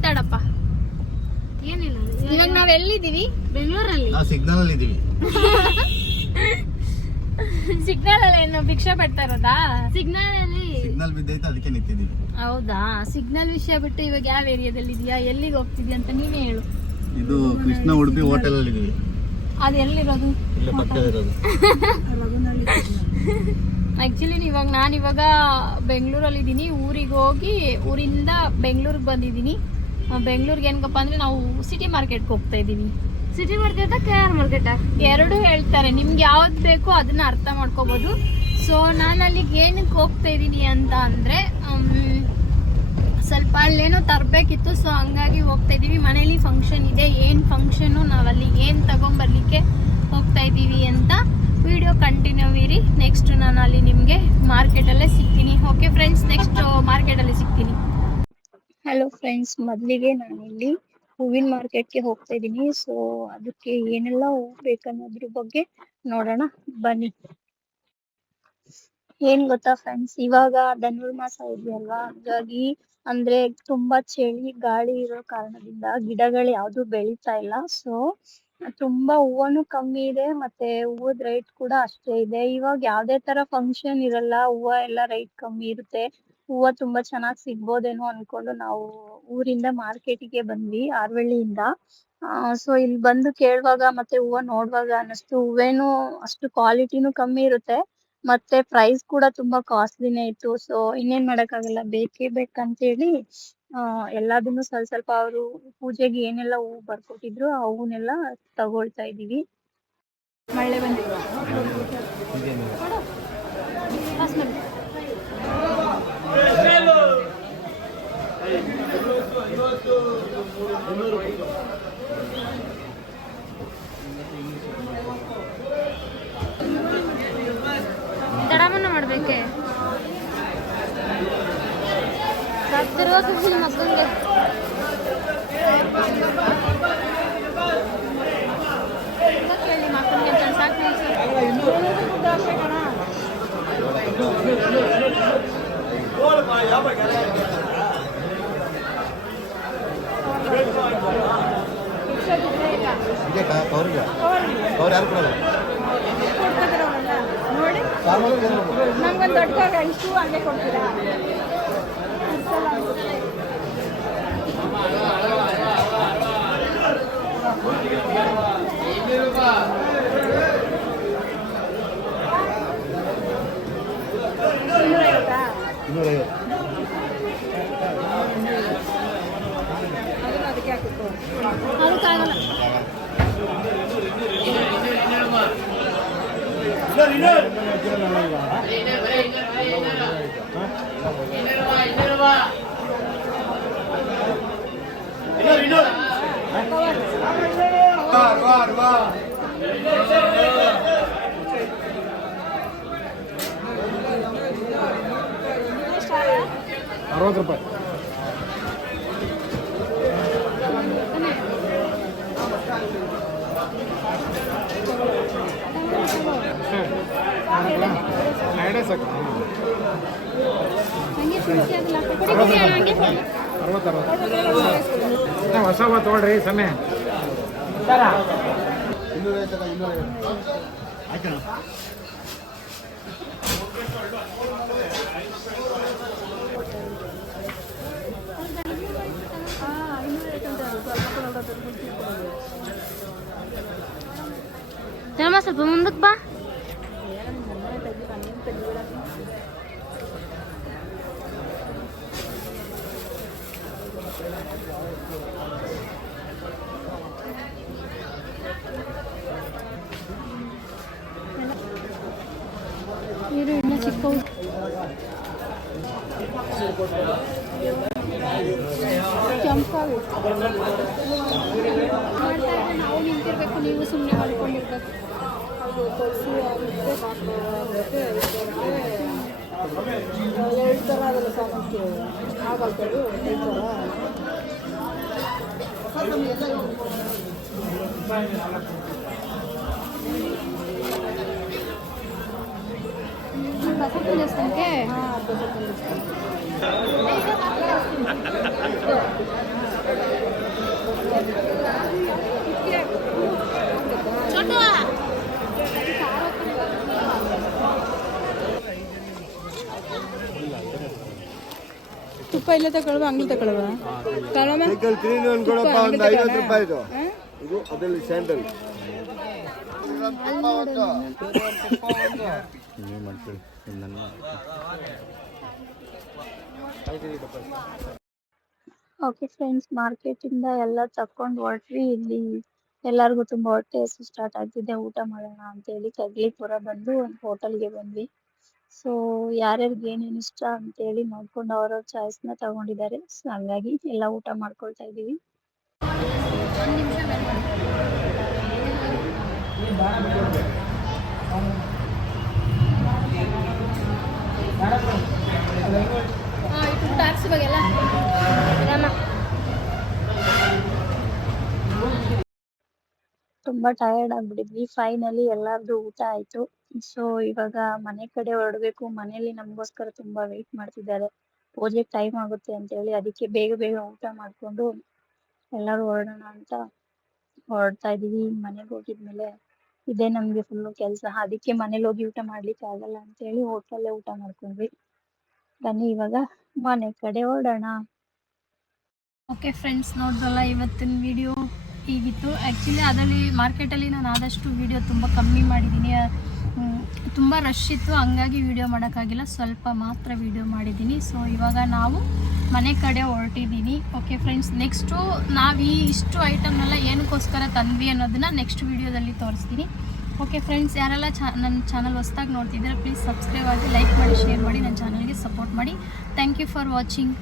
ಮಾತಾಡಪ್ಪ. ಏನಿಲ್ಲ, ಇವಾಗ ನಾವ್ ಎಲ್ಲಿದ್ದೀವಿ? ಬೆಂಗಳೂರಲ್ಲಿ. ಸಿಗ್ನಲ್ ಅಲ್ಲಿ ಇದೀವಿ. ಸಿಗ್ನಲ್ ಅಲ್ಲಿ ಏನು ಭಿಕ್ಷೆ ಬಿಡ್ತಾ ಇರೋದಾ? ಸಿಗ್ನಲ್ ಬಿದ್ದೈತೆ, ಅದಕ್ಕೆ ನಿಂತಿದೀವಿ. ಹೌದಾ? ಸಿಗ್ನಲ್ ವಿಷಯ ಬಿಟ್ಟು ಇವಾಗ ಯಾವ ಏರಿಯಾದಲ್ಲಿ ಇದೀಯಾ, ಎಲ್ಲಿಗೆ ಹೋಗ್ತಿದ್ಯಾ ಅಂತ ನೀನೇ ಹೇಳು. ಇದು ಕೃಷ್ಣ ಉಡುಪಿ ಹೋಟೆಲ್ ಅಲ್ಲಿ ಇದೀವಿ. ಅದು ಎಲ್ಲಿರೋದು? ಇಲ್ಲೇ ಪಕ್ಕದಲ್ಲಿರೋದು. ಆಕ್ಚುಲಿ ನಾನಿವಾಗ ಬೆಂಗಳೂರಲ್ಲಿ ಇದ್ದೀನಿ. ಊರಿಗೆ ಹೋಗಿ ಊರಿಂದ ಬೆಂಗಳೂರಿಗೆ ಬಂದಿದ್ದೀನಿ. ಬೆಂಗಳೂರಿಗೆ ಏನಕ್ಕಪ್ಪ ಅಂದ್ರೆ ನಾವು ಸಿಟಿ ಮಾರ್ಕೆಟ್ಗೆ ಹೋಗ್ತಾ ಇದ್ದೀವಿ. ಸಿಟಿ ಮಾರ್ಕೆಟ್ KR ಮಾರ್ಕೆಟ್ ಎರಡು ಹೇಳ್ತಾರೆ, ನಿಮ್ಗೆ ಯಾವ್ದು ಬೇಕೋ ಅದನ್ನ ಅರ್ಥ ಮಾಡ್ಕೋಬಹುದು. ಸೊ ನಾನು ಅಲ್ಲಿಗೆ ಏನಕ್ಕೆ ಹೋಗ್ತಾ ಇದ್ದೀನಿ ಅಂತ ಅಂದ್ರೆ ಸ್ವಲ್ಪ ಅಲ್ಲೇನೋ ತರಬೇಕಿತ್ತು. ಸೊ ಹಂಗಾಗಿ ಹೋಗ್ತಾ ಇದ್ದೀವಿ. ಮನೇಲಿ ಫಂಕ್ಷನ್ ಇದೆ. ಏನು ಫಂಕ್ಷನು, ನಾವಲ್ಲಿ ಏನು ತಗೊಂಬರ್ಲಿಕ್ಕೆ ಹೋಗ್ತಾ ಇದ್ದೀವಿ ಅಂತ ವಿಡಿಯೋ ಕಂಟಿನ್ಯೂ ಇರಿ. ನೆಕ್ಸ್ಟ್ ನಾನು ಅಲ್ಲಿ ನಿಮಗೆ ಮಾರ್ಕೆಟಲ್ಲೇ ಸಿಗ್ತೀನಿ. ಓಕೆ ಫ್ರೆಂಡ್ಸ್, ನೆಕ್ಸ್ಟ್ ಮಾರ್ಕೆಟಲ್ಲಿ ಸಿಗ್ತೀನಿ. ಹಲೋ ಫ್ರೆಂಡ್ಸ್, ಮೊದಲಿಗೆ ನಾನಿಲ್ಲಿ ಹೂವಿನ ಮಾರ್ಕೆಟ್ಗೆ ಹೋಗ್ತಾ ಇದ್ದೀನಿ. ಸೊ ಅದಕ್ಕೆ ಏನೆಲ್ಲ ಹೂ ಬೇಕನ್ನೋದ್ರ ಬಗ್ಗೆ ನೋಡೋಣ ಬನ್ನಿ. ಏನ್ ಗೊತ್ತಾ ಫ್ರೆಂಡ್ಸ್, ಇವಾಗ ಧನುರ್ಮಾಸ ಇದೆಯಲ್ವಾ, ಹಾಗಾಗಿ ಅಂದ್ರೆ ತುಂಬಾ ಚಳಿ ಗಾಳಿ ಇರೋ ಕಾರಣದಿಂದ ಗಿಡಗಳು ಯಾವ್ದು ಬೆಳೀತಾ ಇಲ್ಲ. ಸೊ ತುಂಬಾ ಹೂವನು ಕಮ್ಮಿ ಇದೆ, ಮತ್ತೆ ಹೂವದ ರೇಟ್ ಕೂಡ ಅಷ್ಟೇ ಇದೆ. ಇವಾಗ ಯಾವ್ದೇ ತರ ಫಂಕ್ಷನ್ ಇರಲ್ಲ, ಹೂವ ಎಲ್ಲ ರೇಟ್ ಕಮ್ಮಿ ಇರುತ್ತೆ. ಹೂವ ತುಂಬಾ ಚೆನ್ನಾಗಿ ಸಿಗ್ಬೋದೇನೋ ಅನ್ಕೊಂಡು ನಾವು ಊರಿಂದ ಮಾರ್ಕೆಟಿಗೆ ಬಂದ್ವಿ, ಆರ್ವಳ್ಳಿಯಿಂದ. ಸೊ ಇಲ್ಲಿ ಬಂದು ಕೇಳುವಾಗ ಮತ್ತೆ ಹೂವ ನೋಡುವಾಗ ಅನ್ನಿಸ್ತು, ಹೂವೇನು ಅಷ್ಟು ಕ್ವಾಲಿಟಿನೂ ಕಮ್ಮಿ ಇರುತ್ತೆ, ಮತ್ತೆ ಪ್ರೈಸ್ ಕೂಡ ತುಂಬಾ ಕಾಸ್ಟ್ಲಿನೇ ಇತ್ತು. ಸೊ ಇನ್ನೇನ್ ಮಾಡಕ್ಕಾಗಲ್ಲ, ಬೇಕೇ ಬೇಕಂತೇಳಿ ಎಲ್ಲದನ್ನು ಸ್ವಲ್ಪ ಅವರು ಪೂಜೆಗೆ ಏನೆಲ್ಲ ಹೂ ಬರ್ಕೊಟ್ಟಿದ್ರು ಆ ಹೂನೆಲ್ಲ ತಗೊಳ್ತಾ ಇದೀವಿ. ಮಳೆ ಬಂದಿದೆ. ತಡಮನ್ನ ಮಾಡ್ಬೇಕೆ ಮಕ್ಕಳಿಗೆ. ಕೇಳಿ ಮಕ್ಕಳಿಗೆ ಸಾಕು. ನೋಡಿ ನಮ್ಗೊಂದು ದೊಡ್ಡ ಇಷ್ಟು ಹಂಗೆ ಕೊಡ್ತೀರಾ? ಅದಕ್ಕೆ ಹಾಕಿತ್ತು, ಅದಕ್ಕಾಗಲ್ಲ. ₹60. ಹೊಸ ತಗೊಳ್ರಿ ಸಮಯ ಸ್ವಲ್ಪ ಮುಂದಕ್ಕೆ ಬಾ. ನೀರು ಇನ್ನು ಚಿಕ್ಕವು. ಕೆಂಪಾಗಿ ನಾವು ನಿಂತಿರ್ಬೇಕು, ನೀವು ಸುಮ್ಮನೆ ಮಾಡ್ಕೊಂಡಿರ್ಬೇಕು. ಹೇಳ್ತಾರ ಅದೆಲ್ಲ ಸಾಮರ್ಥ್ಯ ಆಗಲ್ತದು ಬಸಪ್ಪನ ದೇವಸ್ಥಾನಕ್ಕೆ. ತುಪ್ಪ ಇಲ್ಲೇ ತಗೊಳ್ಳುವ ಅಂಗಡಿ ತಗೊಳ್ಳುವ ಕಾಳಮ್ಮ ಸೈಕಲ್ 3 1 ಕೊಡಪ್ಪ ಒಂದು 50 ರೂಪಾಯಿ ಇದು ಅದರಲ್ಲಿ ಸ್ಯಾಂಡಲ್ ಓಕೆ ಫ್ರೆಂಡ್ಸ್, ಮಾರ್ಕೆಟ್ ಇಂದ ಎಲ್ಲ ತಕೊಂಡು ಹೊರಟ್ವಿ. ಇಲ್ಲಿ ಎಲ್ಲರಿಗೂ ತುಂಬಾ ಹೊಟ್ಟೆ ಹಸಿವು ಸ್ಟಾರ್ಟ್ ಆಗ್ತಿದೆ. ಊಟ ಮಾಡೋಣ ಅಂತ ಹೇಳಿ ಕಗ್ಲಿಪುರ ಬಂದು ಒಂದು ಹೋಟೆಲ್ಗೆ ಬಂದ್ವಿ. ಸೊ ಯಾರ್ಯಾರಿಗೆ ಏನೇನು ಇಷ್ಟ ಅಂತ ಹೇಳಿ ನೋಡ್ಕೊಂಡು ಅವ್ರವ್ರ ಚಾಯ್ಸ್ ನ ತಗೊಂಡಿದ್ದಾರೆ. ಸೊ ಹಂಗಾಗಿ ಎಲ್ಲ ಊಟ ಮಾಡ್ಕೊಳ್ತಾ ಇದೀವಿ. ತುಂಬಾ ಟಯರ್ಡ್ ಆಗ್ಬಿಟ್ಟಿದ್ವಿ. ಫೈನಲಿ ಎಲ್ಲಾರ್ದು ಊಟ ಆಯ್ತು. ಸೊ ಇವಾಗ ಮನೆ ಕಡೆ ಹೊರಡ್ಬೇಕು. ಮನೇಲಿ ನಮಗೋಸ್ಕರ ತುಂಬಾ ವೇಟ್ ಮಾಡ್ತಿದ್ದಾರೆ. ಪೂಜೆಗೆ ಟೈಮ್ ಆಗುತ್ತೆ ಅಂತ ಹೇಳಿ ಅದಕ್ಕೆ ಬೇಗ ಬೇಗ ಊಟ ಮಾಡ್ಕೊಂಡು ಎಲ್ಲರೂ ಹೊರಡೋಣ ಅಂತ ಹೊರಡ್ತಾ ಇದೀವಿ. ಮನೆಗೆ ಹೋಗಿದ್ಮೇಲೆ ಇದೇ ನಮ್ಗೆ ಫುಲ್ಲು ಕೆಲಸ. ಅದಕ್ಕೆ ಮನೇಲಿ ಹೋಗಿ ಊಟ ಮಾಡ್ಲಿಕ್ಕೆ ಆಗಲ್ಲ ಅಂತ ಹೇಳಿ ಹೋಟೆಲ್ಲೇ ಊಟ ಮಾಡ್ಕೊಂಡ್ವಿ. ಬನ್ನಿ ಇವಾಗ ಮನೆ ಕಡೆ ಹೊರಡೋಣ. ಓಕೆ ಫ್ರೆಂಡ್ಸ್, ನೋಡಿದ್ರಲ್ಲ ಇವತ್ತಿನ ವಿಡಿಯೋ ಹೀಗಿತ್ತು. ಆ್ಯಕ್ಚುಲಿ ಅದರಲ್ಲಿ ಮಾರ್ಕೆಟಲ್ಲಿ ನಾನು ಆದಷ್ಟು ವಿಡಿಯೋ ತುಂಬ ಕಮ್ಮಿ ಮಾಡಿದ್ದೀನಿ. ತುಂಬ ರಶ್ ಇತ್ತು, ಹಂಗಾಗಿ ವಿಡಿಯೋ ಮಾಡೋಕ್ಕಾಗಿಲ್ಲ. ಸ್ವಲ್ಪ ಮಾತ್ರ ವಿಡಿಯೋ ಮಾಡಿದ್ದೀನಿ. ಸೊ ಇವಾಗ ನಾವು ಮನೆ ಕಡೆ ಹೊರಟಿದ್ದೀನಿ. ಓಕೆ ಫ್ರೆಂಡ್ಸ್, ನೆಕ್ಸ್ಟು ನಾವು ಇಷ್ಟು ಐಟಮ್ನೆಲ್ಲ ಏನಕ್ಕೋಸ್ಕರ ತಂದ್ವಿ ಅನ್ನೋದನ್ನು ನೆಕ್ಸ್ಟ್ ವಿಡಿಯೋದಲ್ಲಿ ತೋರಿಸ್ತೀನಿ. ಓಕೆ ಫ್ರೆಂಡ್ಸ್, ಯಾರೆಲ್ಲ ನನ್ನ ಚಾನಲ್ ಹೊಸ್ದಾಗಿ ನೋಡ್ತಿದ್ದೀರಾ ಪ್ಲೀಸ್ ಸಬ್ಸ್ಕ್ರೈಬ್ ಆಗಿ, ಲೈಕ್ ಮಾಡಿ, ಶೇರ್ ಮಾಡಿ, ನನ್ನ ಚಾನಲ್ಗೆ ಸಪೋರ್ಟ್ ಮಾಡಿ. Thank you for watching.